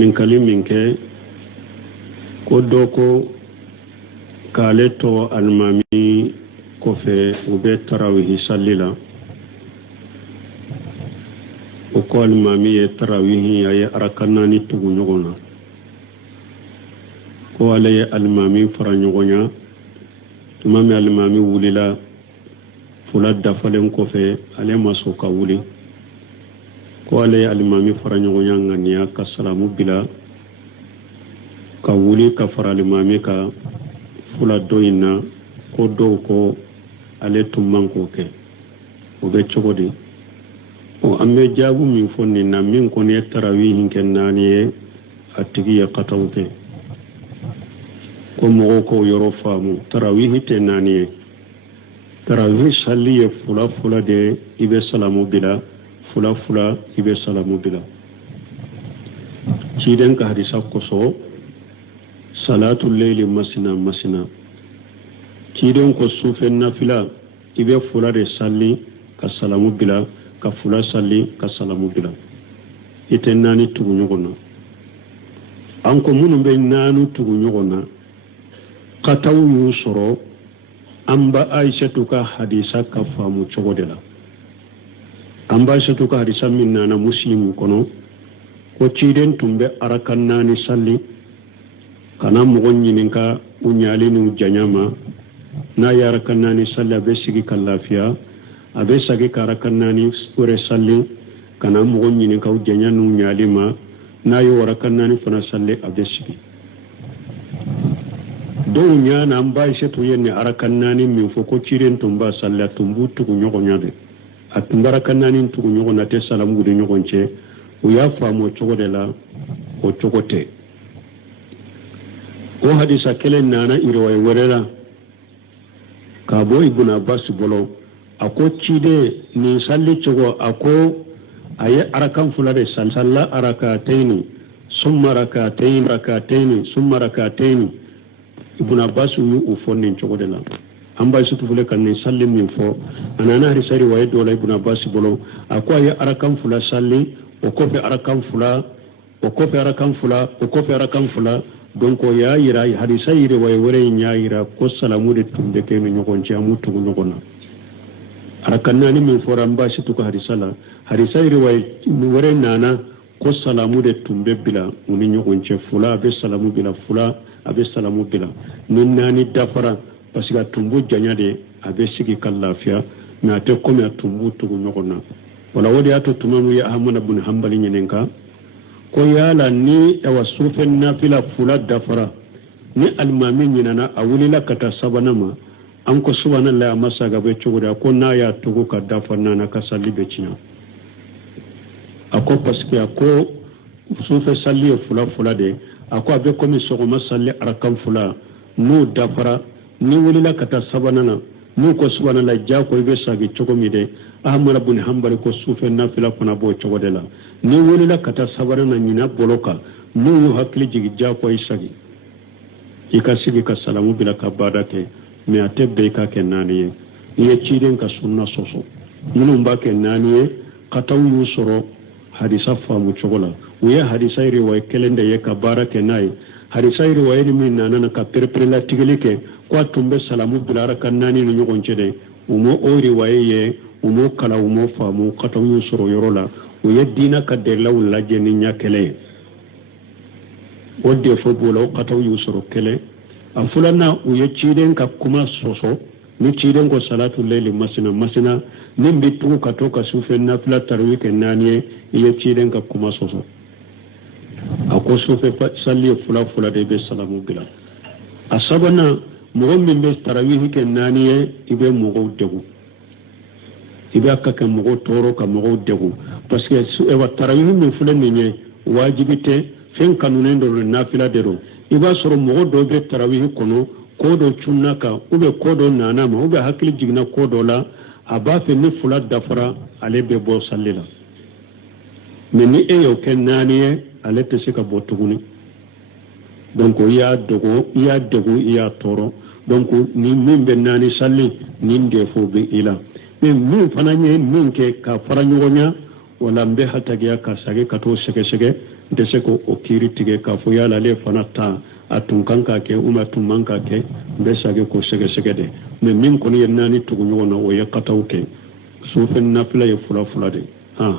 min kalimin ke ko doko kale to almami kofe ube tarawihi sallila o ko almami ye tarawihi aye arakanani tugu nyogona ko ale ye almami fara nyogonya tumami almami wulila fula dafalen kofe ale maso ka wuli ko ale almami fara nyogonya ngania ka salamu bila ka wuli ka fara almami ka fula doina ko do ko ale tumman ko ke o be chogodi o amme jabu min fonni na min ko ne tarawihin ken naniye atigi ya qatawte ko mo ko yoro famu tarawihi te naniye tarawih salli fula fula de ibe salamu bila fula fula ibe salamu bila ciden ka hadisa ko so salatul layli masina masina ciden ko sufen nafila ibe fula de salli ka salamu bila ka fula salli ka salamu bila ite nani tugu nyogona anko munu be nanu tugu nyogona qataw yusoro amba aishatu ka hadisa ka famu chogodela amba aishatu ka hadisa min nana muslimu kono ko ciden tumbe arakan nani salli kana mugon nyininka unyali ni janyama na yara kannani salli abe sigi kallafiya abe sagi kara kannani ure salli kana mugon nyininka ujanya nu nyalima na yo wara kannani fana salli abe sigi do nya na mbai shetu yenne arakannani min foko ciren tumba salli tumbu tugu nyogo nyade atumbara kannani tugu nyogo na te salamu gudu nyogo nche uya famo chogodela o chogote o hadisa kelen nana irwa werela kabo ibn abbas bolo ako cide ni salli chogo ako aye arakan fulare salla arakataini summa rakataini summa rakataini ibn abbas yu ufonni chogodela amba sutu fule kan ni salli min fo anana harisari wa dola ibn abbas bolo ako aye arakan fula salli o kofe arakan fula o kofe arakan fula o kofe arakan fula donc ya yira hadisa yire way wore nya yira ko salamu de tumbe ke mi nyogon ci amu tugu nyogona arakanani min foram ba shi tuko hadisa la hadisa yire way wore nana ko salamu de tumbe bila uni nyogon ci fula be salamu bila fula abe salamu bila nin nani dafara parce que tumbu janya de abe sigi kallafiya na te ko mi tumbu tugu nyogona wala wodi ato tumamu ya ahmad ibn hanbali nyenenka ko yala ni ewa sufen nafila fula dafara ni almami nyinana awulila kata sabana ma an ko subhanallah masa gabe chuguda ko na ya tugu ka dafarna na ka salli be cinya ako paske ako sufe salli fula fula de ako abe ko mi sogo masalli arakan fula nu dafara ni wulila kata sabana na nu ko subhanallah ja ko be sagi chugo mi de ahmad ibn hanbal ko sufen nafila kuna bo chugodela ni wulila kata sabara na nyina boloka nu yu hakli jigi ja ko isagi ikasigi ka salamu bila ka badake me atebe ka kenani ye ciden ka sunna soso munu mbake nani kataw yu soro hadisa famu chogola uya hadisa iri wa kelende ye ka barake nai hadisa iri wa ni nana ka perpela tigilike kwa tumbe salamu bila raka nani no nyogonchede umo ori wa ye umo kala umo famu kataw yu soro yorola uye dina ka dela wala jeni nyakele wode fo bolo kataw yusoro kele afulana uye ciden ka kuma soso ni ciden ko salatu layli masina ni bitu ka to ka sufe na fila tarwi ke naniye iye ciden ka kuma soso ako sufe salli fula de be salamu bila asabana mo min be tarawih ke naniye ibe mo degu ibe akaka mo toro ka mo degu parce que ewa tarawih min fulen ni wajibite fen kanunen do nafila dero iba soro mo do be tarawih kono ko do chunnaka ube ko do nana ma ube hakili jigna ko do la aba fe ni fula dafara ale be bo sallila mais ni e yo ken naniye ale te sika botuguni donc ya dego ya toro donc ni min be nani salli ni ndefo be ila mais min fana nye min ke ka fara nyogonya wala mbe hatagiya ka sage ka to sege ndese ko o kiri tige ka fo yala le fana ta atun kanka ke uma tun manka ke be sage ko sege sege de mais min ko ni nani tugu nyona o yakataw ke sufen nafila ye fula fula de ha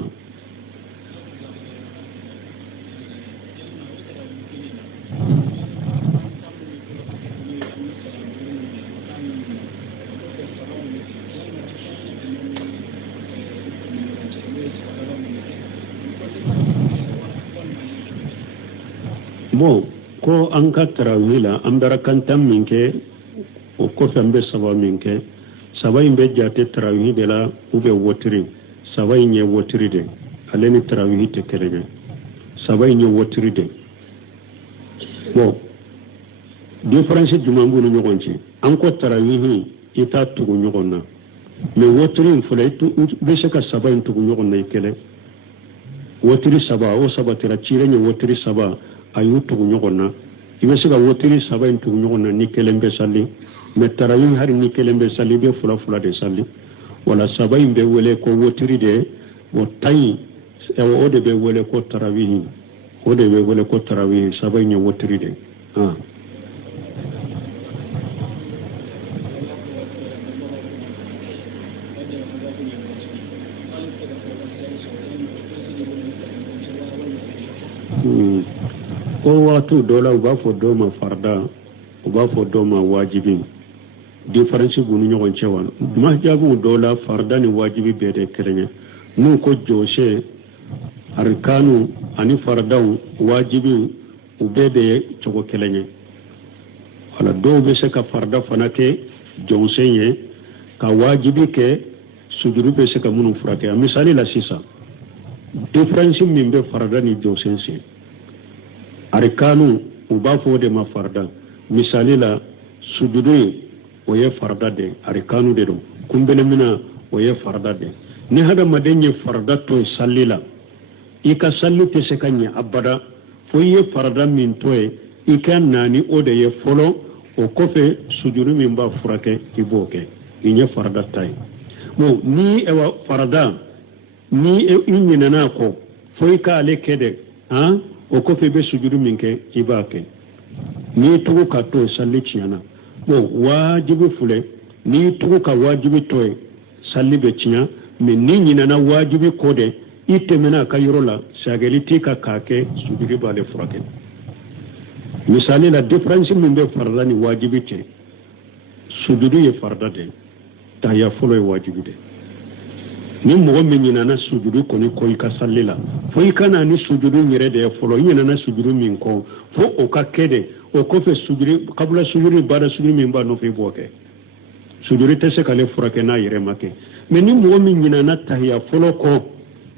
bon ko an ka tarawih la an bɛra kantan min kɛ o kɔfɛ an bɛ saba min kɛ saba in bɛ jate tarawih de la ou bien wotiri saba in ye wotiri de ale ni tarawih tɛ kelen ye saba in ye wotiri de bon différence jumɛn b'u ni ɲɔgɔn cɛ an ko tarawih i t'a tugu ɲɔgɔn na mais wotiri in fɔlɔ i bɛ se ka saba in tugu ɲɔgɔn na i kelen wotiri saba o sabatira cilen ye wotiri saba a y'u tugu ɲɔgɔn na i bɛ se ka wotiri saba in tugu ɲɔgɔn na ni kelen bɛ sali mais tarawih hari ni kelen bɛ sali i bɛ fila fila de sali wala saba in bɛ wele ko wotiri de o tan in o de bɛ wele ko tarawih o de bɛ wele ko tarawih saba in ye wotiri de ko waatu dɔ la u b'a fɔ dɔw ma farda u b'a fɔ dɔw ma wajibi différence b'u ni ɲɔgɔn cɛ wa majabu dɔw la farda ni wajibi bɛɛ de kelen ye n'u ko jɔse arkanu ani fardaw wajibi u bɛɛ de ye cogo kelen ye wala dɔw bɛ se ka farda fana kɛ jɔsen ye ka wajibi kɛ sujuru bɛ se ka minnu furakɛ misali la sisan différence min bɛ farda ni jɔsen se arkanu u b'a fɔ o de ma farda misali la sujudu o ye farda de arkanu de don kunbɛnɛ mina o ye farda de ni hadamaden ye farda to salli la i ka salli tɛ se ka ɲɛ abada fo i ye farda min to ye i ka naani o de ye fɔlɔ o kɔfɛ sujudu min b'a furakɛ i b'o kɛ i ɲɛ farda ta ye bon ni farda ni i ɲinɛna kɔ fo i k'ale kɛ dɛ o kɔfɛ i bɛ sujudu min kɛ i b'a kɛ n'i tugu ka to salli tiɲɛna bon wajibi filɛ n'i tugu ka wajibi to ye salli bɛ tiɲɛ mais n'i ɲinɛna wajibi kɔ dɛ i tɛmɛna a ka yɔrɔ la sagɛli t'i ka k'a kɛ sujudu b'ale furakɛ misali la différence min bɛ farda ni wajibi cɛ sujudu ye farda de tahiyya fɔlɔ ye wajibi de ni mɔgɔ min ɲinɛna sujudu kɔni kɔ i ka salli la fo i ka na ni sujudu yɛrɛ de ye fɔlɔ i ɲinɛna sujudu min kɔ fo o ka kɛ de o kɔfɛ sujudu kabula sujudu baada sujudu min b'a nɔfɛ i b'o kɛ sujudu tɛ se k'ale furakɛ n'a yɛrɛ ma kɛ mais ni mɔgɔ min ɲinɛna tahiyya fɔlɔ kɔ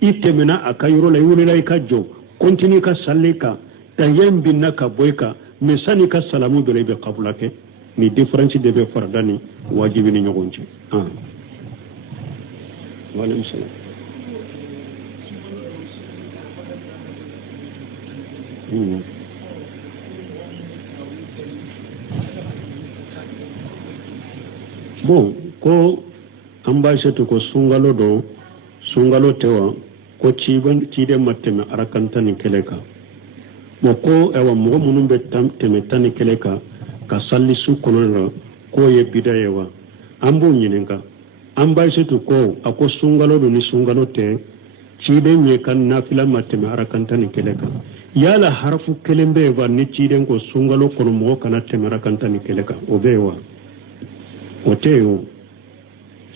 i tɛmɛna a ka yɔrɔ la i wulila i ka jɔ continue ka salli kan tahiyya in binna ka bɔ i kan mais sani ka salamu dɔrɔn i bɛ kabula kɛ ni différence de bɛ farda ni wajibi ni ɲɔgɔn cɛ Waalaikum salam. Bon, ko an ba shi to ko sungalo tewa ko cide mateme arakanta ni keleka. Mo ko ewa mo munun be teme tani keleka ka salli su kono ko ye bidayewa. Ambo nyinenka. An ba shi to ko ako sungalo do ni sungalo te cide nye kan nafila mateme arakanta ni keleka. Yala harfu kelembe wa ni cide ko sungalo kono mo kana teme arakanta ni keleka. Obewa. Oteo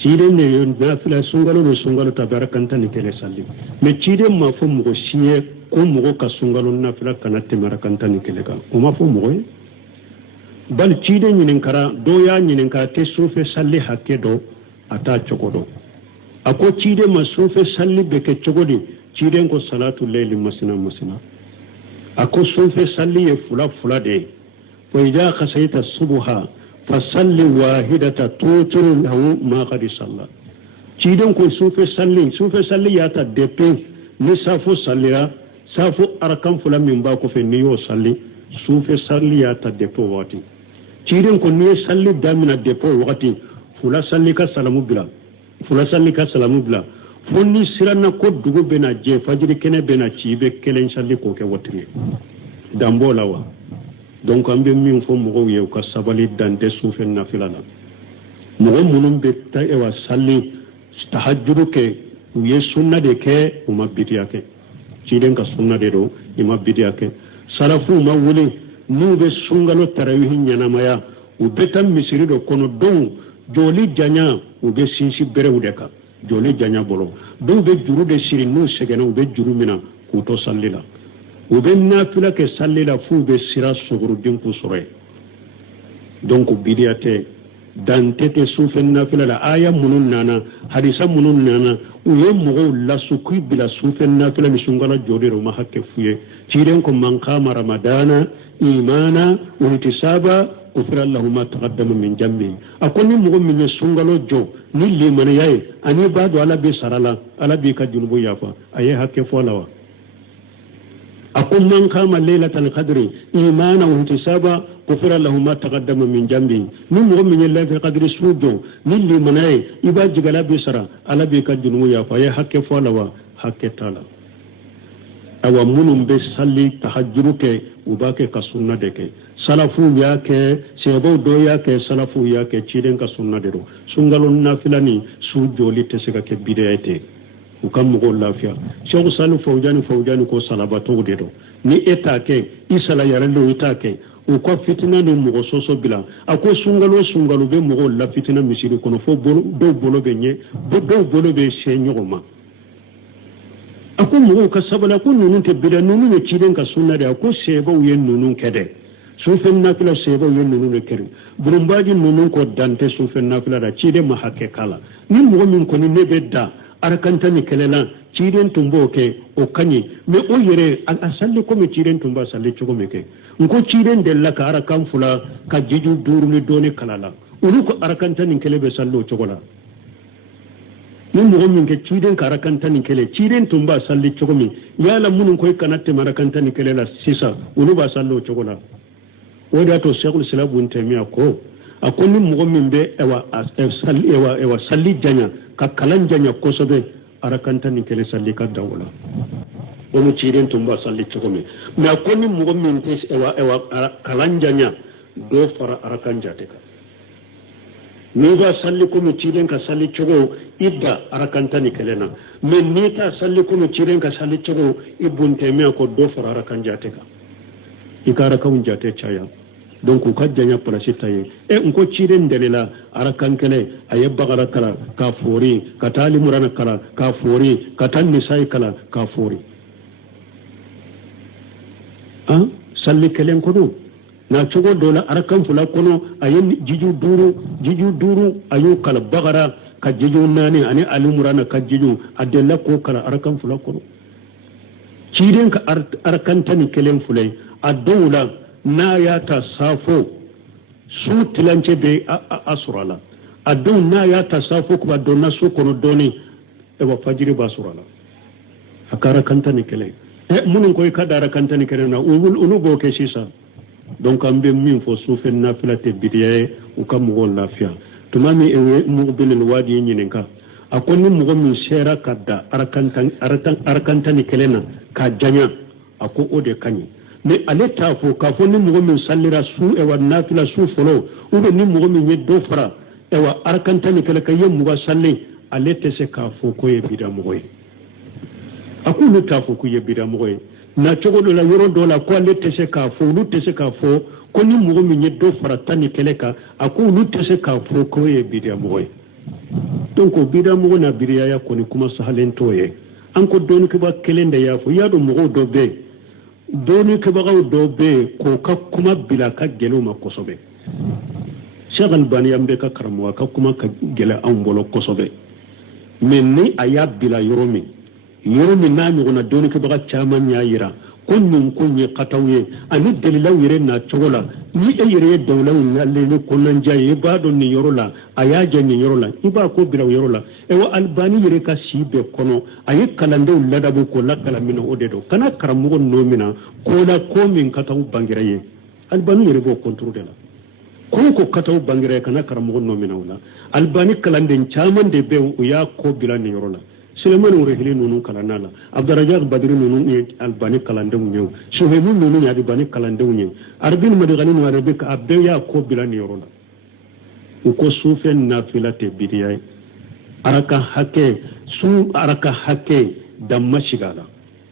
cide ne yon nafila sungalo tabarakanta ni kele salli me cide ma fo mo siye ko mo ka sungalo nafila kana temarakanta ni kele ka o ma fo mo bal cide nyinen kara do ya nyinen ka te sufe salli hakke do ata chokodo ako cide ma sufe salli be ke chogodi cide ko salatu layli masina ako sufe salli e fula de fa ida khasayta subha fasalli wahidata tuturu lahu ma qad salla cidan ko sufe salli ya ta depe ni safu sallira safu arkan fula min ba ko fe ni yo salli sufe salli ya ta depo wati cidan ko ni salli damina depo wati fula salli ka salamu bila fonni siranna ko dugu bena je fajiri kene bena ci be kelen salli ko ke wotri dambola wa donc ambe min fo mo yew ka sabali dante sufen na filala mo munum be ta e wa salli tahajjudu ke ye sunna de ke o mabbidiya ke ci den ka sunna de do e mabbidiya ke salafu ma wuli nu be sungalo tarawih nyana maya u betam misiri do kono don joli janya u be sinsi bere udeka joli janya bolo don be juru de siri nu segena u be juru mina ku to sallila u be nafila ke sallila fu be sira suguru din ku sore donc bidiyate dantete sufen nafila la aya munun nana hadisa munun nana u ye mogo la sukui bila sufen nafila ni sungala jodi ro ma hakke fuye tiren ko man qama ramadana imana wa ihtisaba ufira lahu ma taqaddama min jambi akoni mogo min sungalo jo ni limana yayi ani bado ala be sarala ala be ka junubu yafa aye hakke folawa akon man qama laylatal qadri imana wa ihtisaba ufira lahu ma taqaddama min jambi ni mogo min laylatal qadri sujo ni limana yayi iba jigala be sara ala be ka junubu yafa aye hakke folawa hakke tala awa munum be salli tahajjuru ke ubake ka sunna de ke salafu yake sebo do yake salafu yake ciden ka sunna de do sungalon nafilani su joli te sega ke bidayete ukam mo lafiya sheikh salu fawjani ko salabato de do ni eta ke isala yarando ita ke o ko fitina ni mo soso bila ako sungalo be mo la fitina misiri kono fo bolo be nye bolo be shenyoma ako mo ka sabala ko nunun te bida nunun ne ciden ka sunna de ako sebo yen nunun kede sufen nafila sebo yen nunun ne kere burumbaji nunun ko dante sufen nafila da cide ma hakke kala ni mo min ko ni nebe da arakanta ni kelela ciden tumbo ke o kanyi me o yere asalle ko me ciden tumba salle chogo me ke nko ciden della ka arakan fula ka jiju duru ni doni kalala ulu ko arakanta ni kelebe sallo chogola ni mo min ke ciden ka arakanta ni kele ciden tumba salle chogo mi yala munun ko kanatte marakanta ni kelela sisa ulu ba sallo chogola woda to shaykhul islam bun taymiya ko akoni mo min be ewa salli janya ka kalan janya kosobe arakanta ni kele salli ka dawla wono ciden tumba salli chogo mi na akoni mo min te ewa kalan janya do fara arakan jate ka ni ba salli ko mi ciden ka salli chogo idda arakanta ni kele na men ni ta salli ko mi ciden ka salli chogo ibun taymiya ko do fara arakan jate ka ikara kawun jate chaya donc ko kajjanya parasita ye nko ciden delela arakan kele aye bagara kala ka fori ka tali murana kala ka fori ka tan nisai kala ka fori salli kelen kono na chogo dola arakan fula kono aye jiju duru ayu kala bagara ka jiju nani ani ali murana ka jiju adella ko kala arakan fula kono ciden ka arakan tani kelen fulai adawla na ya ta safo su tilance be asurala adaw na ya ta safo kuma donna su kono doni e wa fajiri ba surala akara kanta ni kele munun koy kadara kanta ni kele na ulu go ke sisa donc ambe min fo su fen na filate bidiye u kam mo lafiya tumami e mu'bil wadi nyinenka akoni mo min shera kadda arakanta ni kele na ka janya ako ode kanyi mais ale ta fo ka fo ni mo min sallira su e wa nafila su folo u ni mo min yeddo fara e wa arkanta ni kala kayem mo salli ale te se ka fo ko e bida mo goy akulu ta fo ko ye bida mo goy na chogo do la yoro do la ko ale te se ka fo lu te se ka fo ko ni mo min yeddo fara tani kele ka akulu te se ka fo ko e bida mo goy donc bida mo na biriya ya ko ni kuma sahalen toye an ko don ko ba kelende ya fo ya do mo do be doni kebagaw do be ko ka kuma bila ka gelo ma kosobe Cheikh Albani ambe ka karamo ka kuma ka gela an bolo kosobe men ni aya bila yoromi na nyugona doni kebaga chaman ya yira kunnin kunye katawye ani dalila yire na chogola ni e yire dawla ngalle ni kunnan jaye ba do ni yorola aya jani yorola iba ko bila yorola e wa Albani yire ka sibe kono ayi kalande ladabu ko lakala min odedo kana karamugo no mina ko la ko min kataw bangiraye Albani yire go contrôler la ko kataw bangiraye kana karamugo no mina wala Albani kalande chaman de be o ya ko bila ni yorola Suleiman urehili nunu kalanala Abdarajak Badri nunu ni albani kalande munyo Shohemu nunu ni albani kalande munyo Arbin madigani no arabika abbe ya ko bilani yorona uko sufen nafilate bidiyai araka hake damma shigala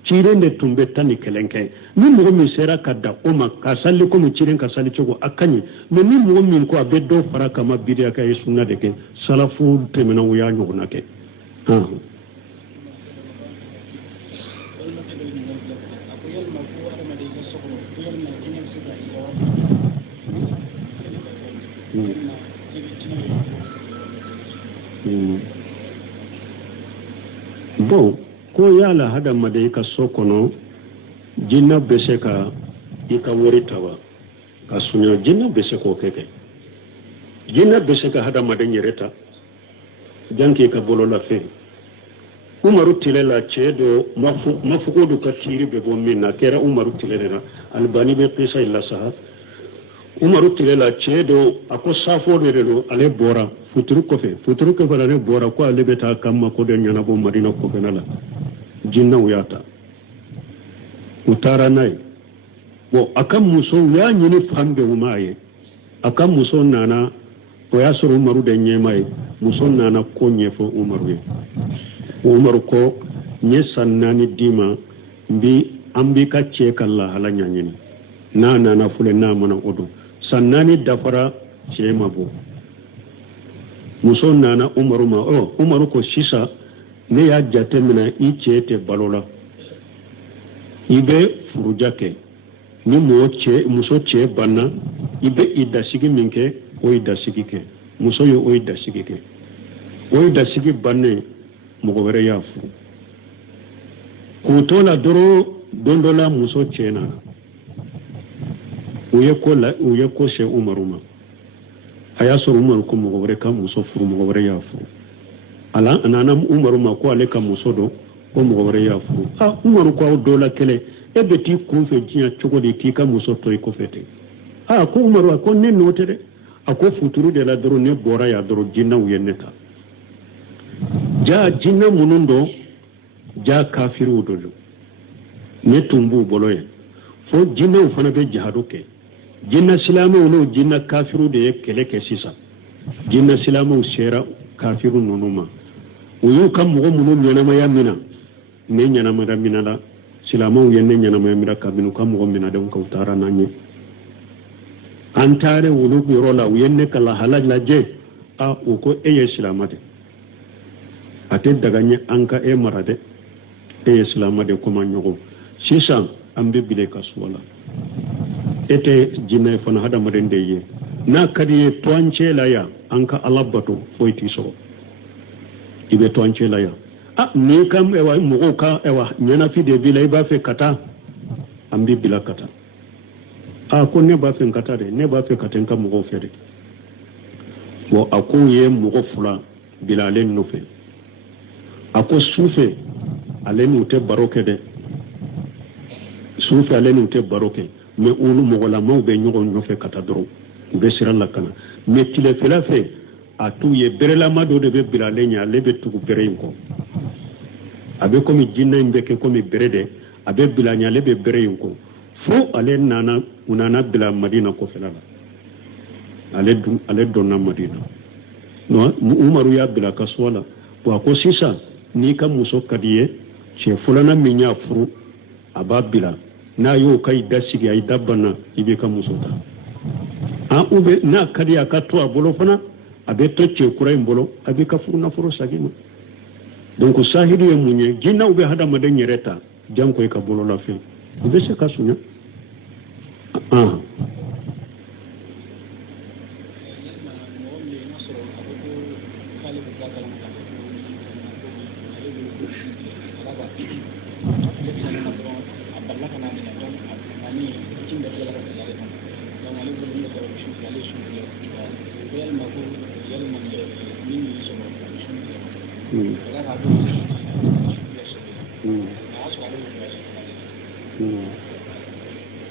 cirende tumbe tani kelenke ni mo mi sera kadda oma ka salli ko mi ciren ka salli cogo akani me ni mo min ko abbe do fara kama bidiya ka sunna de ke salafu temena wuya nyugna ke bon ko yala hada madai ka sokono jinna bese ka ika woritawa ka sunya jinna bese ko keke jinna bese ka hada madai nyereta janki ka bolola fe umaru tilela chedo mafukodu ka tiri be bomina kera umaru tilela albani be pesa illa saha umaru tilela chedo ako safo relo ale bora futuru ko fala ne bora ko ale beta kamma ko de nyana bo madina ko benala jinna uyata utara nai bo akan muso ya nyini fambe umaye akan muso nana o ya soro umaru de nyemai muso nana ko nyefo umaru ko nye sannani dima mbi ambi ka che kala halanya nyini na fule na mana odo sannani dafara che mabo muso nana umaru ma umaru ko sisa ne ya jate mina i chete balola ibe furujake ni muso che banna ibe idasigi minke o idasigi ke muso yo o idasigi ke o idasigi banne mogobere ya fu kutola doro dondola muso chena uye ko she umaruma aya so umaru ko mogobere ka muso furu mogobere ya fu ala anana umaru ma ko ale ka muso do ko mogobere ya fu umaru ko dola kele ebe ti kun fe jinya chogo de ti ka muso to ko fete ko umaru ko ne notere ako futuru de la doro ne bora ya doro jinna uyenneta ja jinna munundo ja kafiru do ne tumbu boloye fo jinna ufana be jihadu ke jinna silamu no jinna kafiru de kele ke sisa jinna silamu shera kafiru nunuma uyu kam mo munu nyanama ya mina ne nyanama da mina la silamu yenne nyanama ya mira kabinu kam mo mina da ko tara nanye antare wulu biro la yenne kala halaj la je uko eye silamate ate daganye anka marade eye silamade ko manyogo sisa ambe bile kaswala ete jinna fana hada madende ye na kadi toanche la ya anka alabato foiti so ibe toanche la ya ni kam ewa mugo ka ewa nyana fi de bile ba fe kata ambi bila kata ko ne ba fe kata de ne ba fe kata nka mugo fere wo akuye mugo fula bila len no fe ako sufe alenu te baroke de sufe alenu te baroke me ulu mogola mawbe nyogo nyofe kata doro be siralla kana me tile fela fe atu ye berela mado de be bilale nya lebe tugu bere ko abe komi jinna mbeke komi berede abe bilanya lebe bere ko fo ale nana unana bila madina ko felala ale donna madina no umaru ya bila kaswala ko sisa ni kam muso kadiye che fulana minya furu ababila na yo kai dasigi ay dabbana ibe kam musota ube na kadiya ka to abolo fana abe to che kurai mbolo abe ka furu na furu sagima donc sahidu ye munye jinna ube hada madan yereta janko e ka bolo la fe ube se ka sunya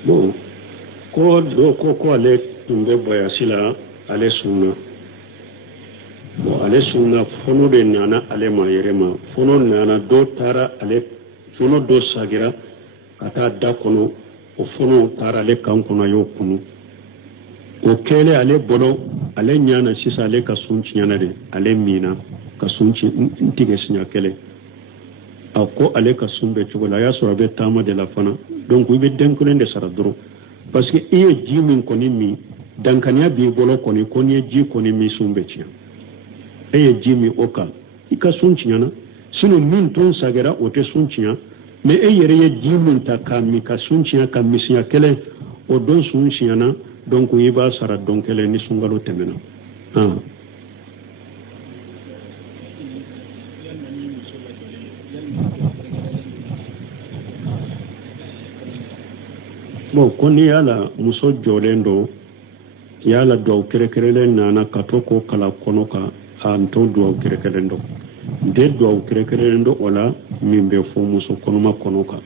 bon ko ale tumbe boya sila ale sunna bon ale sunna fono de nana ale ma yerema fono nana do tara ale fono do sagira kata da kono o fono tara ale kan kono yo kunu o kele ale bolo ale nyana sisa ale ka sunci nyana de ale mina ka sunci ntige sinya kele ako ale ka sumbe chugola ya so be tama de la fana donc wi be denkulen de sara dro parce que iye ji min koni mi dankania bi bolo koni koni ji koni mi sumbe chia eye ji mi oka ika sunci nyana sino min ton sagera o te sunci nyana mais eyere ye ji min ta ka mi ka sunci nyana ka misinya kele o don sunci nyana donc wi ba sara donkele ni sungalo temena bon koni yala muso jɔlen do yala duwawu kɛrɛkɛrɛlen nana ka to ko kala kɔnɔ ka anto duwawu kɛrɛkɛrɛlen do nte duwawu kɛrɛkɛrɛlen do o la min bɛ fɔ muso kɔnɔma kɔnɔ kan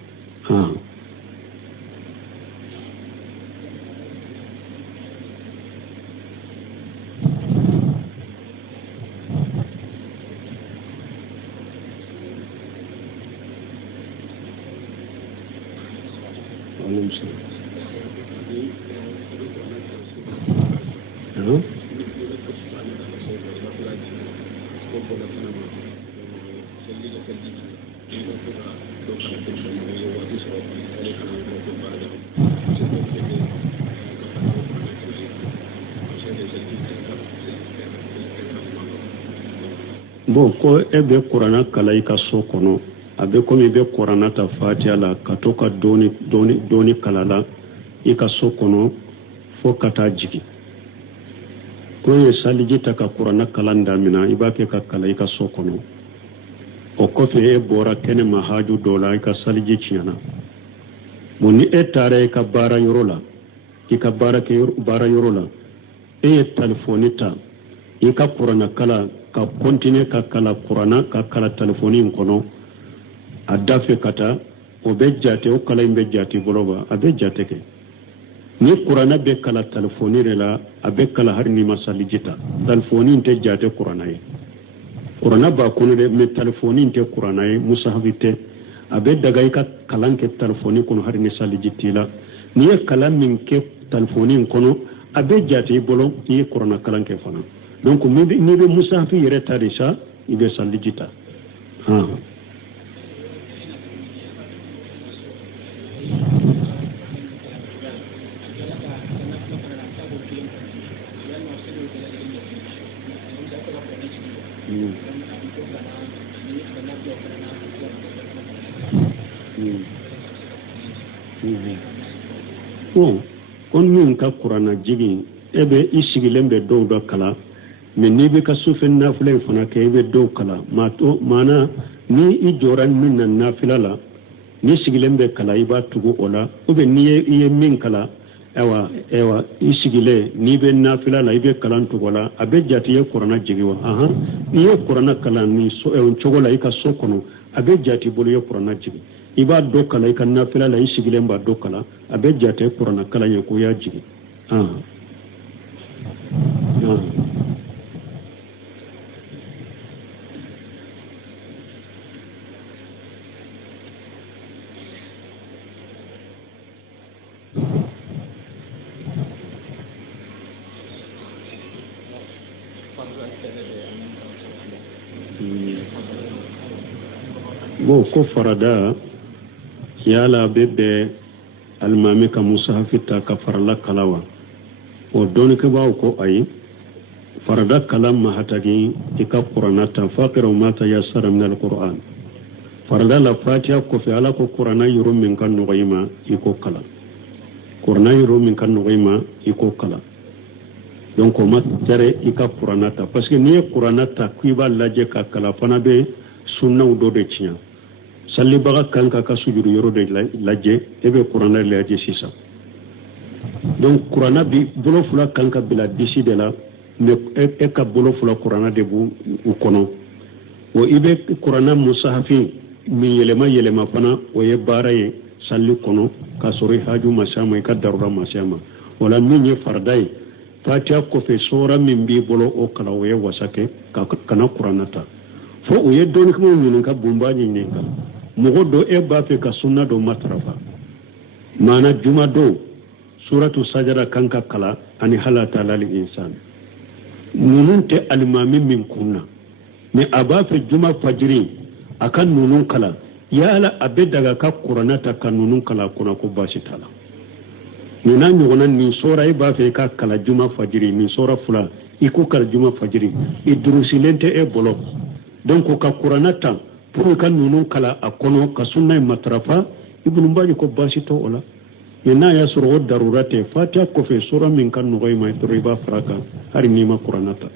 bon ko e be kurana kala i ka so kɔnɔ a be komi i be kurana ta fatiya la ka to ka doni kala la i ka so kɔnɔ fo ka taa jigi ko ye saliji ta ka kurana kalan damina i b'a kɛ ka kala i ka so kɔnɔ o kɔfɛ e bɔra kɛnɛ ma haju dɔ la i ka saliji tiɲɛna bon ni e taara i ka baara yɔrɔ la i ka baara yɔrɔ la e ye telefoni ta i ka kurana kala ka continue ka kala kurana ka kala telefoni in kɔnɔ a dafe ka taa o bɛ jate o kala in bɛ jate bolo ba a bɛ jate kɛ ni kurana bɛ kala telefoni de la a bɛ kala hari ni ma saliji ta telefoni in tɛ jate kurana ye kurana b'a kɔnɔ dɛ mais telefoni in tɛ kurana ye musahafi tɛ a bɛ daga i ka kalan kɛ telefoni kɔnɔ hari ni saliji t'i la n'i ye kalan min kɛ telefoni in kɔnɔ a bɛ jate i bolo i ye kurana kalan kɛ fana donc n'i bɛ musahafi yɛrɛ ta de sa i bɛ saliji ta bon kon min ka kurana jigi e bɛ i sigilen bɛ dɔw dɔ kala mais n'i bɛ ka sufɛ nafila in fana kɛ i bɛ dɔw kala maana ni i jɔra min na nafila la ni sigilen bɛ kala i b'a tugu o la ou bien n'i ye min kala ewa i sigilen n'i bɛ nafila la i bɛ kalan tugu la a bɛ jate i ye kurana jigi wa n'i ye kurana kalan ni cogo la i ka so kɔnɔ a bɛ jate i bolo i ye kurana jigi i b'a dɔ kala i ka nafila la i sigilen b'a dɔ kala a bɛ jate kurana kalan ye ko y'a jigi bon ko farada yala bebe almami ka musahafi ta ka farala kalawa o doni ke bawo ko ayi farada kalam ma hatagi ika qur'ana ta faqiru ma tayassara min alquran farada la fatiha ko fi ala ko qur'ana yuru min kan nuqayma iko kala qur'ana yuru min kan nuqayma iko kala donc ma tere ika qur'ana ta parce que ni qur'ana ta kuiba laje ka kala fana be sunna do de tiya salli baga kanka ka sujudu yoro de laje ebe qur'ana laje sisa donc qur'ana bi bolo fula kanka bila disi de la mais e ka bolo fula qur'ana de bu u kono o ibe qur'ana musahafi mi yelema fana o ye baara ye salli kono ka sori haju masama ka darura masama wala min ye fatiha ko fe sura min bi bolo o kala waye wasake kana qur'anata fo o ye doni ko min ka bumbaji ne ka mo do e ba fe ka sunna do matrafa mana juma do suratu sajada kanka kala ani halata lil insan nunun te almami min kunna ne aba fe juma fajiri akan nunun kala yala abe daga ka qur'anata kan nunun kala kuna ko bashi tala nina ɲɔgɔnna nin sora i b'a fɛ i ka kala juma fajiri nin sora fula i k'u kala juma fajiri i durusilen tɛ e bolo donc ka kuranna ta pour ka ninnu kala a kɔnɔ ka sunna in matarafa ibnu baji ko baasi tɛ o la mais n'a y'a sɔrɔ o darura tɛ fatiha kɔfɛ sora min ka nɔgɔ i ma dɔrɔn i b'a fara kan hali n'i ma kuranna ta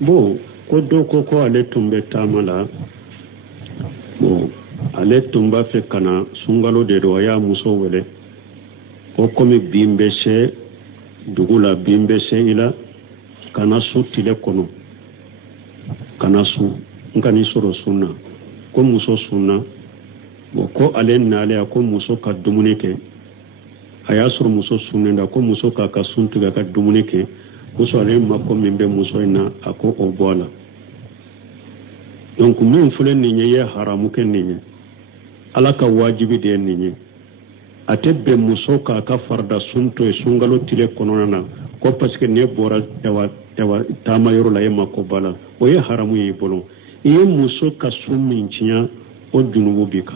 bon ko do ko ale tumbe tamala bon ale tumba fe kana sungalo de do ya muso wele o komi bimbe se dugula bimbe se ila kana su tile kono kana su ngani soro sunna ko muso sunna bon ko ale nale ko muso ka dumuni ke aya soro muso sunna da ko muso ka suntu ka dumuni ke ko so ale ma ko min be muso ina ako o bola donc min fulen ni ye haramu ken ni ala ka wajibi de ni atebbe muso ka farda sunto e sungalo tile konona ko parce que ne bora ewa tama yoro la yema ko bala o ye haramu yi bolo ye muso ka summin cinya o dunubu bika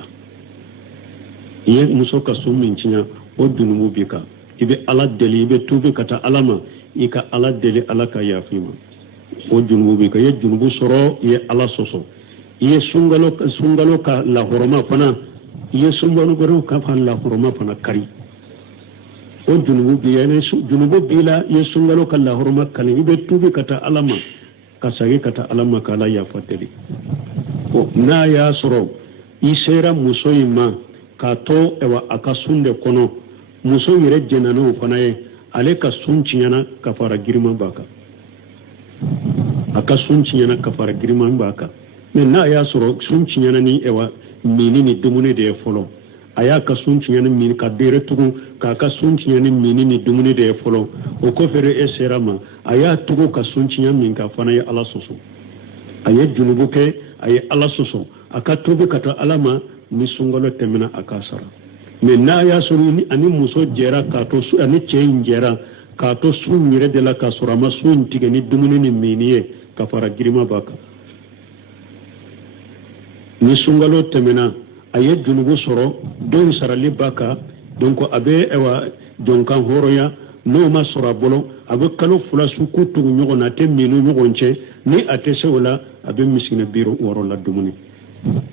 ye muso ka summin cinya o dunubu bika ibe ala deli ibe tubi kata alama ika ala deli ala ka yafima o dunubu bika ye dunubu soro ye ala soso ye sungalo ka la horoma fana ye sungalo goro ka fan la horoma fana kari o dunubu bi ye dunubu bila ye sungalo ka la horoma kali ibe tubi kata alama kasage kata alama kala ya fateli o na ya soro isera muso ima ka to ewa akasunde kono muso yere jenano fana ye ale ka suncinyana ka fara girma baka aka suncinyana ka fara girma baka mais na ya soro suncinyana ni ewa mini ni dumune de folo aya ka suncinyana mini ka bere tugu ka suncinyana mini ni dumune de folo o ko fere esera ma aya tugu ka suncinyana min ka fana ya ala soso aye junubu ke aye ala soso aka tugu kata alama ni sungalo temena akasara mais na ya soro ni ani muso jera ka to ani chein jera ka to sunyire de la ka sura ma sun tige ni dumune ni miniye ka fara girma baka ni sungalo temena aye junubu soro don sarali baka donc abe ewa donkan horoya no ma sora bolo abe kalo fula su kutu nyogo na te minu nyogo nche ni atese wala abe miskina biro woro la dumuni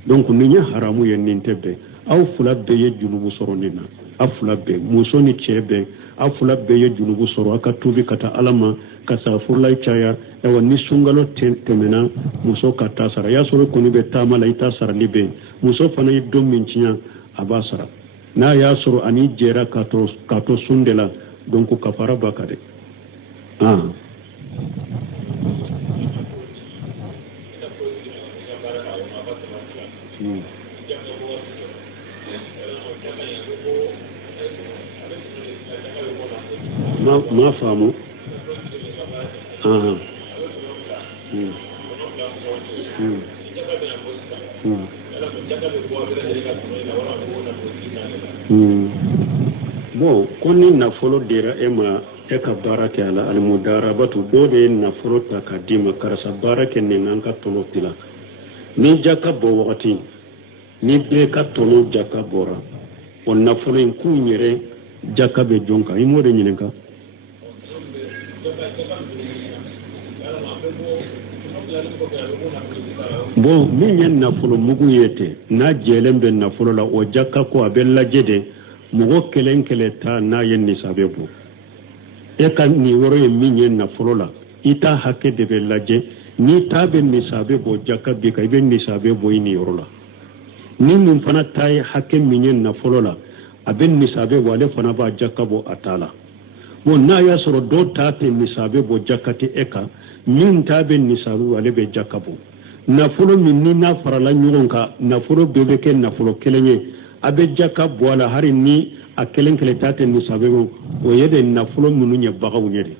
donc ninya haramu yen nintebe aw fula be ye junubu soro nina afula be muso ni chebe afula be ye junubu soro aka tubi kata alama kasa furla chaya ewa ni sungalo temena muso kata sara ya soro koni be tamala ita sara libe muso fana yi domin cinya abasara na ya soro ani jera kato sundela donc kafara bakade ma famu bon koni nafolo dira ema eka barake ala almudara batu dode nafolo ta kadima karasa barake ne nanka tono tila ni jaka bo wakati ni be ka tono jaka bora on nafolo in kunyere jaka be jonka imode nyinenka bon min yen nafolo mugu yete na jelen be nafolo la o jakka ko abe lajede mugo kelen ta na yen ni sabebu e ka ni woro ye min ye nafolo la i ta hakɛ de bɛ lajɛ n'i ta bɛ nisabe bɔ jaka bi kan i bɛ nisabe bɔ i ni yɔrɔ la ni min fana ta ye hakɛ min ye nafolo la a bɛ nisabe bɔ ale fana b'a jaka bɔ a ta la bon n'a y'a sɔrɔ dɔw ta tɛ nisabe bɔ jaka tɛ e kan min ta bɛ nisabe bɔ ale bɛ jaka bɔ nafolo min ni n'a farala ɲɔgɔn kan nafolo bɛɛ bɛ kɛ nafolo kelen ye a bɛ jaka bɔ a la hali ni a kelen kelen ta tɛ nisabe bɔ o ye de nafolo minnu ye bagaw ye de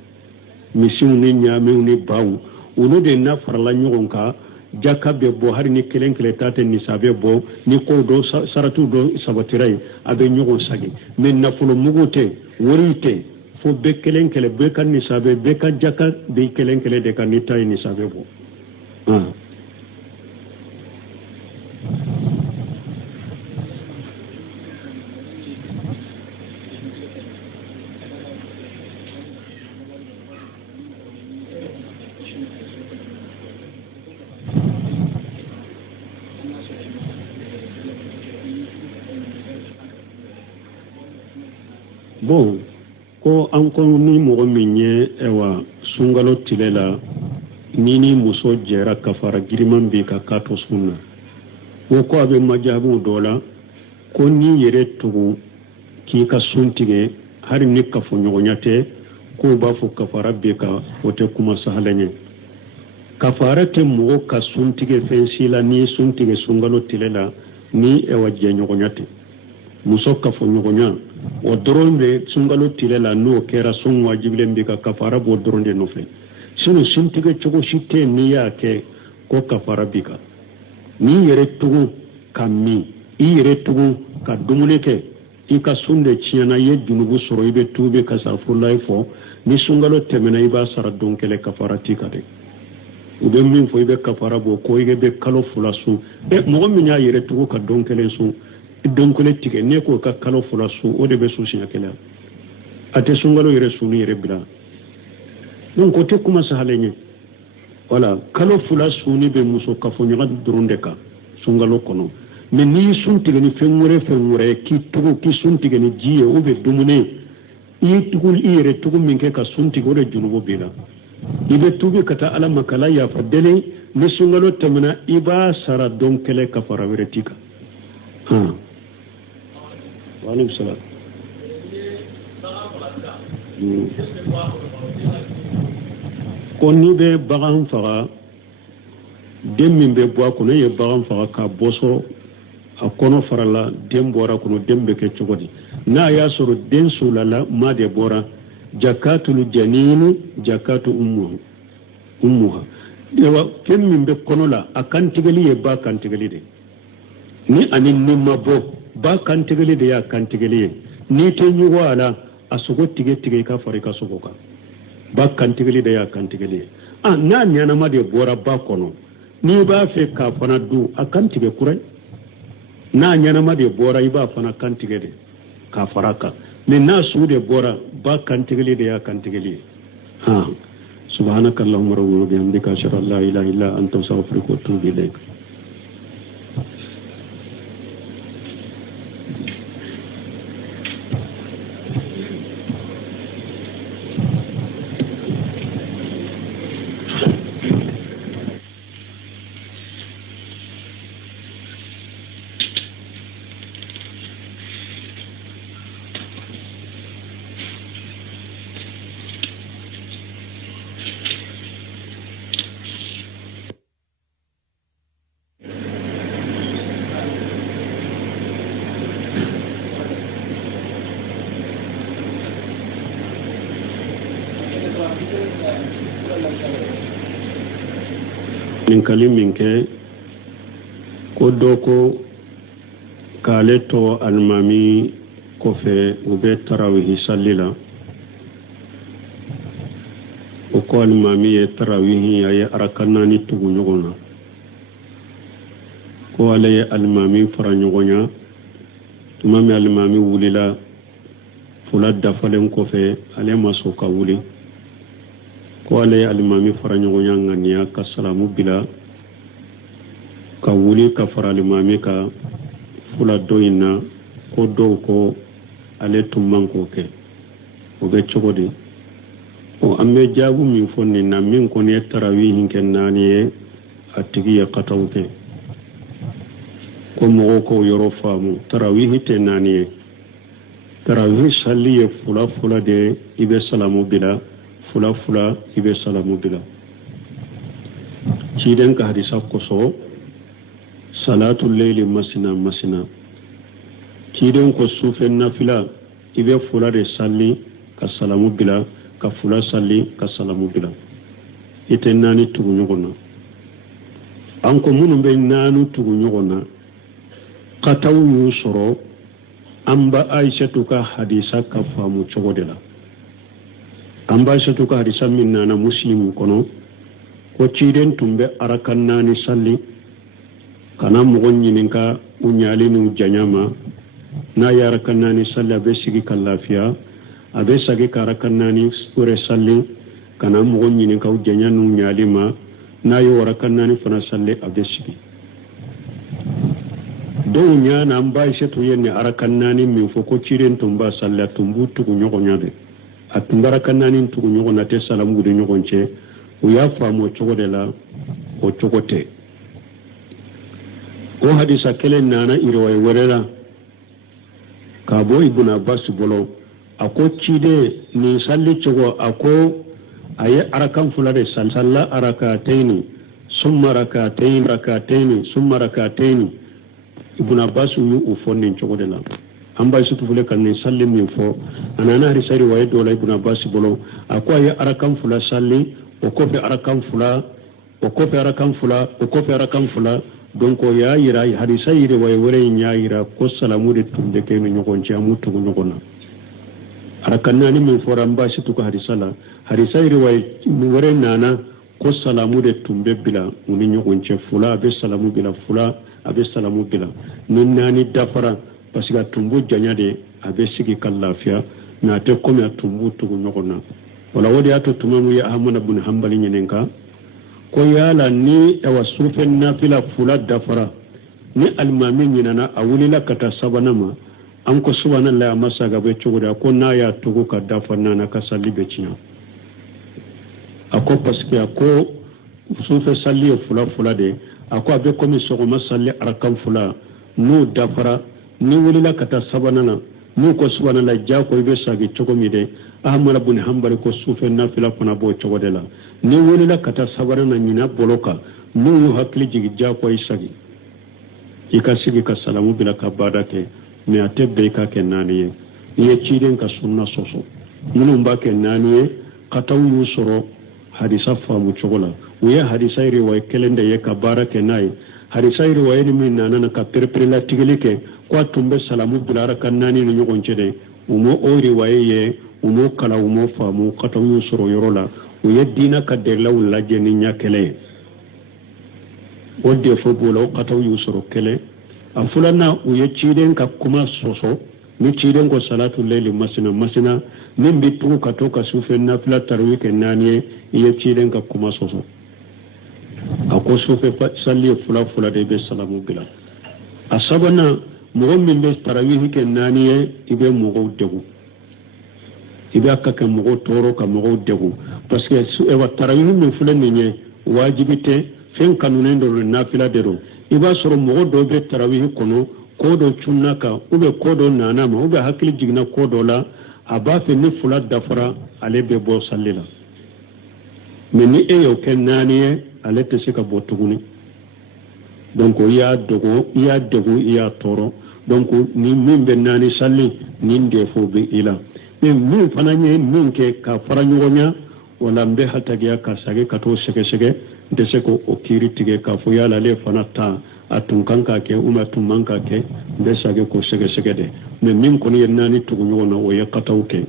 misiw ni ɲaamew ni baw olu de n'a farala ɲɔgɔn kan jaka bɛ bɔ hali ni kelen kelen ta tɛ nisabe bɔ ni ko dɔ saratu dɔ sabatira ye a bɛ ɲɔgɔn sagi mais nafolo mugu tɛ wari tɛ fo bɛɛ kelen kelen bɛɛ ka nisabe bɛɛ ka jaka bɛ kelen kelen de ka ni ta ye nisabe bɔ bon ko an ko ni mɔgɔ min ye sunkalo tile la ni muso jɛra kafara giriman bi ka k'a to sun na o ko a bɛ majabu dɔ la ko n'i yɛrɛ tugu k'i ka sun tigɛ hali ni kafoɲɔgɔnya tɛ k'o b'a fɔ kafara bi ka o tɛ kuma sahalen ye kafara tɛ mɔgɔ ka sun tigɛ fɛn si la n'i ye sun tigɛ sunkalo tile la ni jɛɲɔgɔnya tɛ muso kafoɲɔgɔnya o dɔrɔn de sunkalo tile la n'o kɛra sun wajibilen bi ka kafara b'o dɔrɔn de nɔfɛ sinon sun tigɛ cogo si tɛ n'i y'a kɛ ko kafara bi kan n'i yɛrɛ tugu ka min i yɛrɛ tugu ka dumuni kɛ i ka sun de tiɲɛna i ye junubu sɔrɔ i bɛ tuube ka sarafurulayi fɔ ni sunkalo tɛmɛna i b'a sara don kelen kafara t'i kan dɛ u bɛ min fɔ i bɛ kafara bɔ ko i bɛ kalo 2 sun mɔgɔ min y'a yɛrɛ tugu ka don kelen sun don kelen tigɛ ne ko ka kalo 2 sun o de bɛ sun siɲɛ kelen a tɛ sunkalo yɛrɛ sun yɛrɛ bila donc o tɛ kuma sahalen ye voilà kalo 2 sunni bɛ muso kafoɲɔgɔn dɔrɔn de kan sunkalo kɔnɔ mais n'i ye sun tigɛ ni fɛn wɛrɛ ye k'i tugu k'i sun tigɛ ni ji ye ou bien dumuni i yɛrɛ tugu min kɛ ka sun tigɛ o de junubu b'i la i bɛ tubi ka taa ala ma k'ala yafa deli ni sunkalo tɛmɛna i b'a sara don kelen kafara wɛrɛ t'i kan waaleykum salaam ko n'i bɛ bagan faga den min bɛ bɔ a kɔnɔ e ye bagan faga k'a bɔ sɔrɔ a kɔnɔ farala den bɔra kɔnɔ den bɛ kɛ cogo di n'a y'a sɔrɔ den sulala maa de bɔra jakatul janini jakatu ummuha fɛn min bɛ kɔnɔ la a kantigɛli ye ba kantigɛli de ni ani ni ma bɔ ba kantigɛli de y'a kantigɛli ye n'i tɛ ɲugu a la a sogo tigɛ i ka fara i ka sogo kan ba kantigɛli de y'a kantigɛli ye n'a ɲanama de bɔra ba kɔnɔ n'i b'a fɛ k'a fana dun a kantigɛ kura n'a ɲanama de bɔra i b'a fana kantigɛ de k'a fara a kan mais n'a su de bɔra ba kantigɛli de y'a kantigɛli ye subhanakallahumma wa bihamdika ashhadu an la ilaha illa anta astaghfiruka wa atubu ilayk ninkali min kɛ ko dɔ ko k'ale tɔ alimami kɔfɛ u bɛ tarawihi sali la o ko alimami ye tarawihi a ye araka 4 tugu ɲɔgɔn na ko ale ye alimami fara ɲɔgɔn ya tuma min alimami wulila fula dafalen kɔfɛ ale ma sɔn ka wuli ko ale ye alimami fara ɲɔgɔn ya ŋaniya ka salamu bila ka wuli ka fara alimami ka fula dɔ in na ko dɔw ko ale tun man k'o kɛ o bɛ cogo di o amme jabu min fonni na min ko ne tarawih ken nani atigi ya qatawte ko mo ko yoro famu tarawih te nani tarawih salli fula fula de ibe salamu bila fula fula ibe salamu bila ciden ka hadisa ko so salatul layli masina masina ciden ko sufen nafila ibe fula de salli ka salamu bila ka fula salli ka salamu bila ite nani tugu nyogona anko munu be nanu tugu nyogona qataw yusoro amba aishatu ka hadisa ka famu chogodela amba aishatu ka hadisa minna na muslim kono ko ciden tumbe arakan nani salli kana mugon nyininka unyali nu janyama na yara kannani salli abe sigi kallafiya abe sagi kara kannani ure salli kana mugon nyininka ujanya nu nyalima na yo wara kannani fana salli abe sigi don nya na mbai setu yenne arakannani min foko ciden tumba salli tumbu tugu nyogo nyade atumbara kannani tugu nyogo na te salamu gude nyogo nche uya famo chogodela o chogote o hadisa kelen nana irway werera kabo ibn abbas bolo ako cide ni salli chogo ako aye arakan fulade salla arakataini summa rakataini summa rakataini ibn abbas yu ufonni chogodela amba sutu fule kan ni salli min fo anana hadisa riwaya dola ibn abbas bolo ako aye arakan fula salli o kofe arakan fula o kofe arakan fula donc ya yira hadisa yire way wore nya yira ko salamu de tumde ke no nyogon ci amu tugu nyogona arakanna ni min foram ba shi tuku hadisa la hadisa yire way wore nana ko salamu de tumbe bila muni nyogon ci fula be salamu bila fula abe salamu bila nin nani dafara pasiga tumbu janya de abe sigi kallafiya na te ko me tumbu tugu nyogona wala wodi ato tumamu ya ahmad ibn hanbali nyenenka ko yala ni ewa sufen nafila fula dafara ni almamin yinana a wulila kata sabanama an ko subhanallah ya masa gabe cuguda ko na ya tugu ka dafarna na ka salli be cinya ako paske ako sufe salli fula fula de ako abe komi sogo masalli arkan fula nu dafara ni wulila kata sabanana nu ko subhanallah ja ko be sagi cugomi de ahmad ibn hanbali ko sufen nafila fana bo cugodela ni woni la kata sabara na nyina boloka nu yu hakli jigi jako isagi ikasigi ka salamu bila ka badake me atebbe ka ke naniye ye ciden ka sunna soso munu mbake naniye kataw yu soro hadisa famu chogola uya hadisa iri wa kelende ye ka barake nai hadisa iri wa ni nana ka perpela tigilike kwa tumbe salamu bila raka nani ni nyogonchede umo ori wa ye umo kala umo famu kataw yu soro yorola uye dina ka derla wala jeni nya kele wode fo bolo qataw yusuru kele afulana uye ciden ka kuma soso ni ciden ko salatu layli masina min bitu ka to ka sufe na fila tarwi ke naniye iye ciden ka kuma soso ako sufe salli fula de be salamu bila asabana mo min be tarawih ke naniye ibe mo degu ibe akaka mo toro ka mo degu parce que ewa tarawih min fulen ni wajibite fen kanunen do nafila dero iba soro mo do be tarawih kono ko do chunnaka ube ko do nana ma ube hakili jigna ko do la aba fe ni fula dafara ale be bo sallila mais ni e yo ken naniye ale te sika bo tuguni donc ya dego ya toro donc ni min be nani salli ni ndefo be ila mais min fananye min ke ka faranyonya wala mbe hatagiya ka sage ka to sege de se ko o kiri tige ka fo yala le fanata atun kanka ke umatun manka ke be sage ko sege de mais min ko ni nani tugu nyono o yakataw ke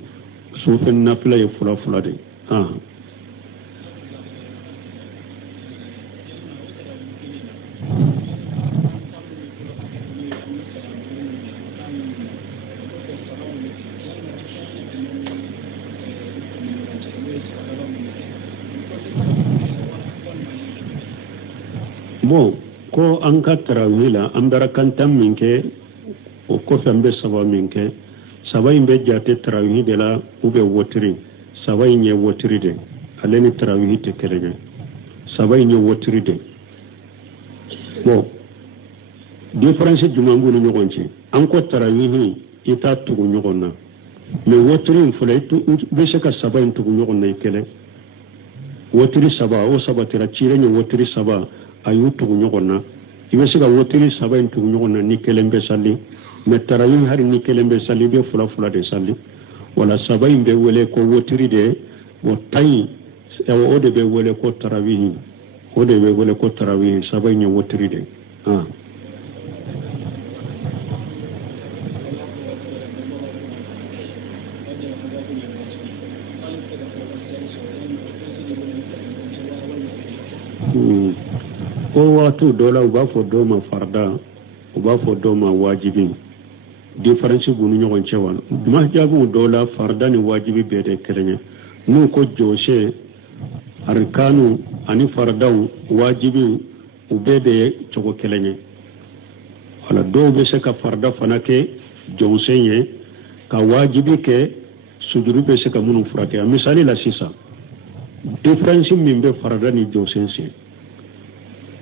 sufen nafila ye fula de bon ko an ka tarawila an bara kantan min ke o ko fambe saba min ke saba imbe jate tarawih de la ube wotri sabai nye wotiri de aleni tarawih te kelege sabai nye wotiri de bon difference jumangu ni nyogon ci anko tarawih ita tugu nyogon na mais wotiri fulay tu be se ka sabai tugu nyogon na ikele wotiri saba o saba tira cire ni wotiri saba ayu tugu nyogon na ibe se ka wotiri sabai tugu nyogon na ni kelembe salli mais tarawih hari ni kelembe salli be fula fula de salli wala sabai be wele ko wotiri de wo tay o de be wele ko tarawih o de be wele ko tarawih sabai ni wotiri de ko wato dola uba fo doma farda uba fo doma wajibi difference gunu nyogon cewa ma jabu dola farda ni wajibi be de kelenya nu ko joshe arkanu ani farda wajibi ube de chogo kelenya wala do be se ka farda fanake jonsenye ka wajibi ke sujuru be se ka munu furake misali la sisa difference min be farda ni jonsense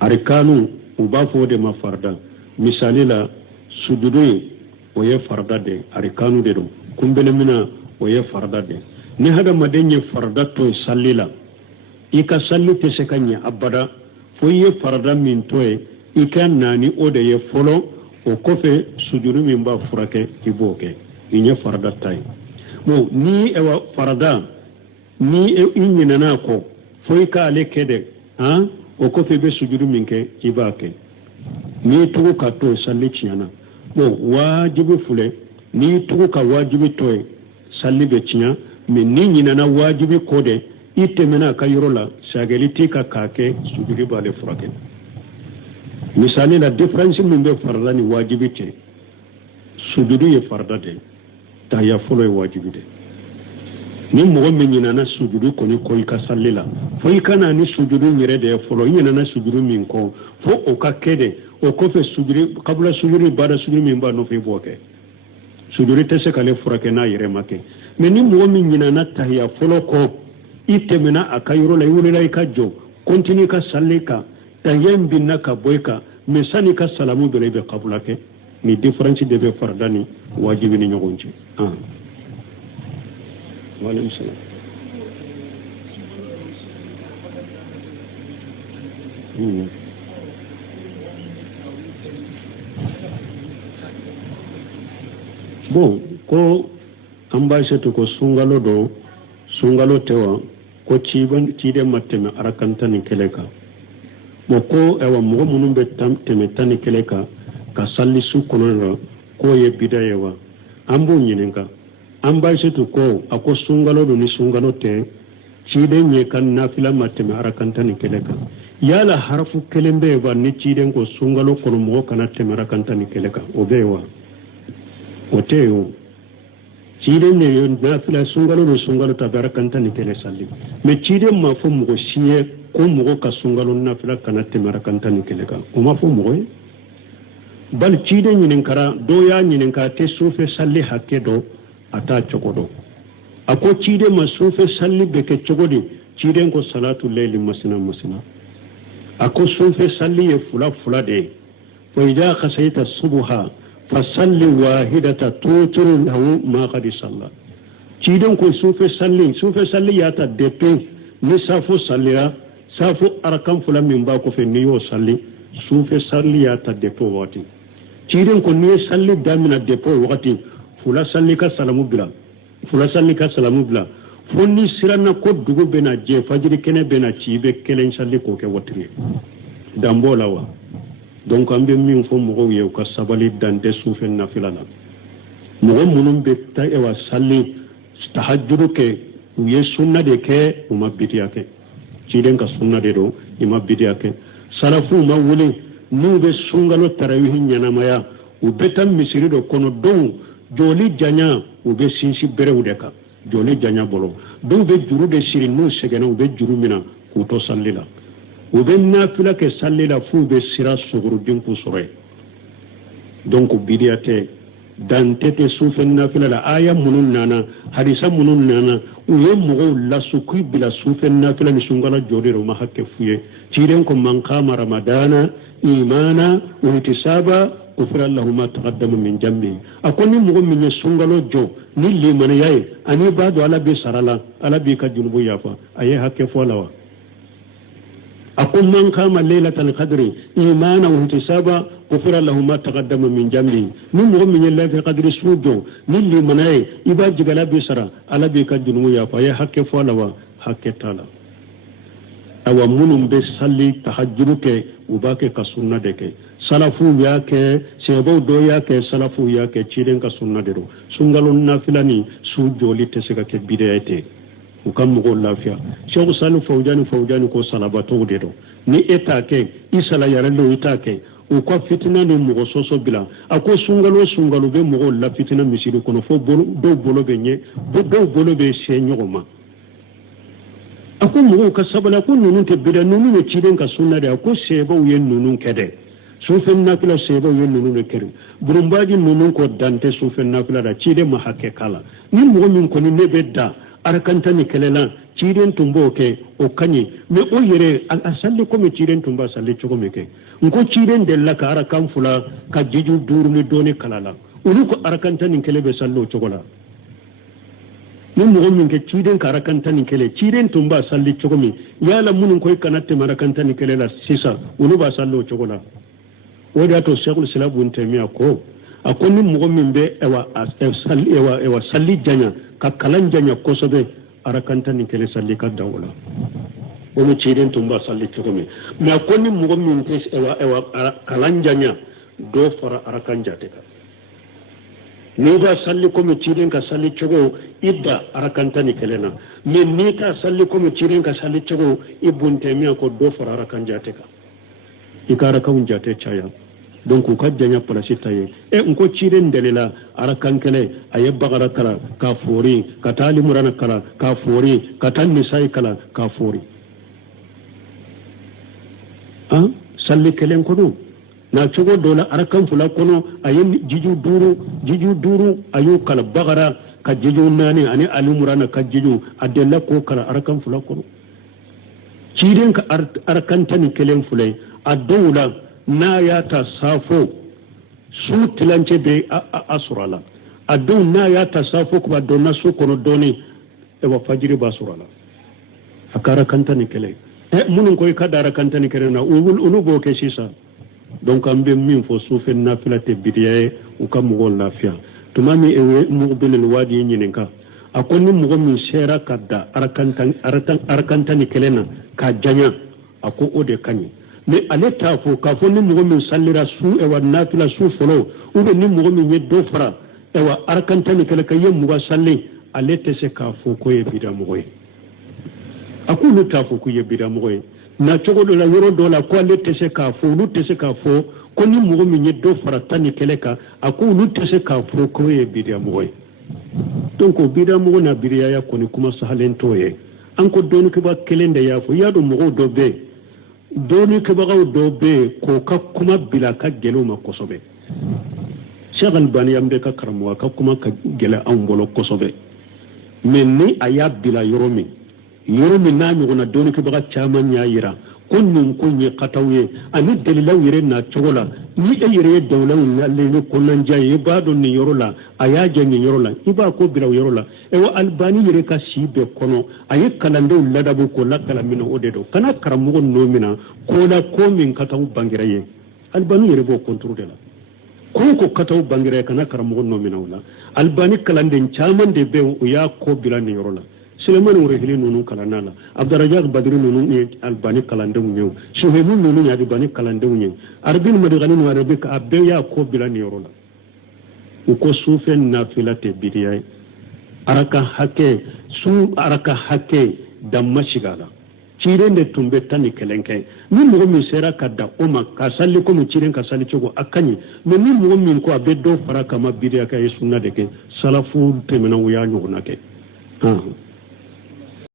arkanu uba fo de ma farda misali la sujudu o ye farda de arkanu de do kumbele mina o ye farda de ni hada madenye farda to sallila ika salli te se kanya abada fo ye farda min to e ika nani o de ye folo o kofe sujudu min ba furake iboke inye farda tay mo ni ewa farda ni e inyina ko fo ika ale kede ha o kofe be sujudu minke ibake ni tugu ka to salli ciyana bo wajibi fule ni tugu ka wajibi to salli be ciya min ni nyina na wajibi kode itemena ka yorola sagaliti ka kake sujudu bale furake misali la difference min be farda ni wajibi te sujudu ye farda de ta ya fulo wajibi de ni mogo min nyina na sujudu ko ni ko ka sallila fo ikana ni sujudu nyire de folo nyina na sujudu min ko fo o ka kede o ko fe sujudu kabla sujudu bada sujudu min ba no fe boke sujudu te se kale furake na yire make mais ni mogo min nyina na tahya folo ko itemena akayro la yule la ikajo continue ka sallika tayen binna ka boyka mesani ka salamu dole be kabula ke ni difference de be fardani wajibi ni nyogonji Waalaikum salam. Bon, ko ambassador ko sungalo tewa ko cide mateme arakantani keleka. Ko ewa mogo munun be teme tani keleka ka salli su kono ko ye bidayewa ambo nyininka ambassador ko ako sungalo do ni sungalo te cide nye kan nafila mateme arakantani keleka yala harfu kelembe ba ni cide ko sungalo kono mogo kana teme arakantani keleka obewa oteo cide ne nafila sungalo do sungalo ta arakantani kele salli me cide ma fo mogo siye ko mogo ka sungalo nafila kana teme arakantani keleka o ma fo mogo bal cide nyinin kara do ya nyinin ka te sufe salli hakke do ata chogodo ako cide masufe salli beke chogodi cide ko salatu layli masina ako sufe salli ye fula de fa idha khasayta subha fasalli wahidata tuturu lahu ma qad salla cide ko sufe salli ya ta depe ni safu sallira safu arkan fula min ba ko fe niyo salli sufe salli ya ta depo wati cide ko ni salli damina depo wati fula salli ka salamu bila fonni sirana ko dugu bena je fajiri kene bena ci be kelen salli ko ke watri dambola wa donc ambe min fo mo ye ko sabali dande sufen na filana mo munum be ta e wa salli tahajjudu ke ye sunna de ke uma bidiya ke ci den ka sunna de do ima bidiya ke salafu ma wuli nu be sungalo tarawih nyana maya u betam misiri do kono don joli janya ube sinsi bere udeka joli janya bolo do be juru de siri no segena ube juru mina kuto sallila ube nafila ke sallila fu be sira suguru dinku sore donc bidiate dantete sufen nafila la aya munun nana hadisa munun nana uye mogo la sukui bila sufen nafila ni sungala jodero ma hakke fuye ciren ko man qama ramadana imana wa ihtisaba ufira lahu ma taqaddama min jambi akoni mogo min sungalo jo ni limana yayi ani bado ala bi sarala ala bi ka junubu yafa aye hakke fo lawa akon man qama laylatal qadri imana wa ihtisaba ufira lahu ma taqaddama min jambi ni mogo min laylatal qadri sujo ni limana yayi iba jigala bi sara ala bi ka junubu yafa aye hakke fo lawa hakke tala awa munum be salli tahajjudu ke ubake ka sunna de ke salafu yake sebo do yake salafu yake ciren ka sunna de do sungalon nafilani su joli te sega ke bidayete ukam mo lafiya sheikh salu fawjani ko salabato de do ni eta ke isala yaralo ita ke u ko fitina ni mo soso bila ako sungalo be mo la fitina misiri kono fo do bolo be nye do bolo be se nyoma ako mo ka sabala ko nunun te bida nunun ne ciren ka sunna de ako sebo yen nunun kede sufen nafila sebo yen nunun ne kere burumbaji nunun ko dante sufen nafila da cide ma hakke kala ni mo min ko ni nebedda arakanta ni kelela ciren tumbo ke o kanyi me o yere al asalli ko me ciren tumba salli ko me ke nko ciren de la ka arakan fula ka jiju duru ni doni kalala ulu ko arakanta ni kelebe sallo chokola ni mo min ke ciden ka arakanta ni kele ciden tumba salli chokomi yala munun koy kanatte marakanta ni kelela sisa ulu ba sallo chokola wada to shaykhul islam ibn taymiya ko akoni mo min be ewa salli janya ka kalan janya kosobe arakanta ni kele salli ka dawla woni ciden tumba salli chokomi me akoni mo min te ewa kalan janya do fara arakan jate ka ni ba salli ko mi cirin ka salli chogo idda arakanta ni kelena me ni ka salli ko mi cirin ka salli chogo ibun temiya ko do fara arakan jate ka ikara ka un jate chaya donc ko janya place taye e nko cirin delela arakan kele aye bagara kala ka fori ka tali murana kala ka fori ka tan ni sai kala ka fori salli kelen ko do na chogo dola arakan fula kono ayen jiju duru ayu kala bagara ka jiju nani ani alumurana ka jiju adella ko kala arakan fula kono ciren ka arakan tani kelen fulai adawla na ya ta safo su tilance be asurala adu na ya ta safo ko donna su kono doni e wa fajiri basurala akara kan tani kelen munun koy kadara kan tani kelen na ulu go ke sisa donc ambe min fo sufen nafila te bidiyaye u ka mogo lafiya tumami ewe muqbil alwadi nyininka akoni mogo min sera kadda arakantani kelena ka janya ako ode kanyi me aleta fo ka fo ni mogo min sallira su ewa nafila su folo ube ni mogo min yeddo fara ewa arakantani kele ka yem mogo salli alete se ka fo ko ye bida mogo ye akulu ta fo ko ye bida mogo ye na chogo do la yoro do la ko le tese ka fo lu tese ka fo ko ni mo mi nyeddo farata ni keleka ako lu tese ka fo ko e bidia moy donc o bidia mo na bidia ya ko ni kuma sahalen toye an ko donu ke ba kelende ya fo ya do mo do be donu ke ba do be ko ka kuma bila ka gelo ma kosobe Cheikh Albani ambe ka karamo ka kuma ka gele an bolo kosobe men ni aya bila yoromi na nyuguna doni ke baga chaman ya yira kunnun kunye katawye ani dalilaw yire na chogola ni e yire dawlaw ngalle ni kunnan jaye ba don ni yorola aya jangi yorola iba ko bilaw yorola e wa albani yire ka sibe kono ayi kalande ladabu ko lakala min odedo kana karamugo no mina ko la ko min kataw bangiraye albani yire bo contrôler la ko kataw bangiraye kana karamugo no mina wala albani kalande chaman de be o ya ko bilani yorola Suleiman Urehili nunu kalanala Abdarajak Badri nunu ni albani kalandeu nyu Suhemu nunu ya albani kalandeu nyu Arbin madigani nu arabika abbe ya ko bilani yorola uko sufen nafilate bidiyai araka hake damma shigala cirende tumbe tani kelenke min mo mi sera kadda oma ka salli ko mi ciren ka salli chogo akanyi me min mo min ko abbe do faraka ma bidiya ka sunna de ke salafu temena wuya nyuguna ke